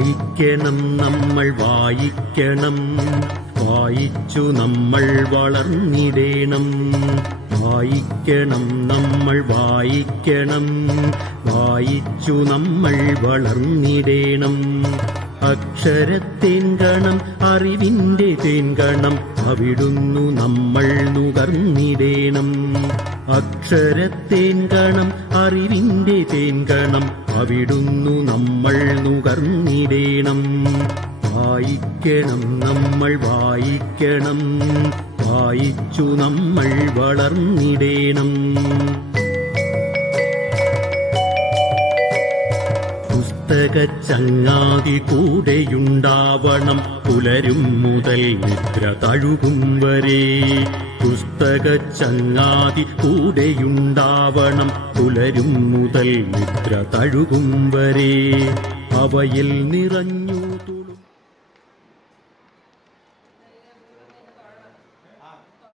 വായിക്കണം നമ്മൾ വായിക്കണം. വായിച്ചു നമ്മൾ വളർന്നിടേണം. വായിക്കണം നമ്മൾ വായിക്കണം. വായിച്ചു നമ്മൾ വളർന്നിടേണം. അക്ഷരത്തേൻ ഗണം അറിവിന്റെ തേൻ ഗണം അവിടുന്നു നമ്മൾ നുകർന്നിടേണം. അക്ഷരത്തേൻകണം അറിവിന്റെ തേൻകണം അവിടുന്നു നമ്മൾ നുകർന്നിടേണം. വായിക്കണം നമ്മൾ വായിക്കണം. വായിച്ചു നമ്മൾ വളർന്നിടേണം. ചങ്ങാതി കൂടെയുണ്ടാവണം പുലരും മുതൽ നിദ്ര തഴുകും വരെ. പുസ്തക ചങ്ങാതി കൂടെയുണ്ടാവണം പുലരും മുതൽ നിദ്ര തഴുകും വരെ. അവയിൽ നിറഞ്ഞു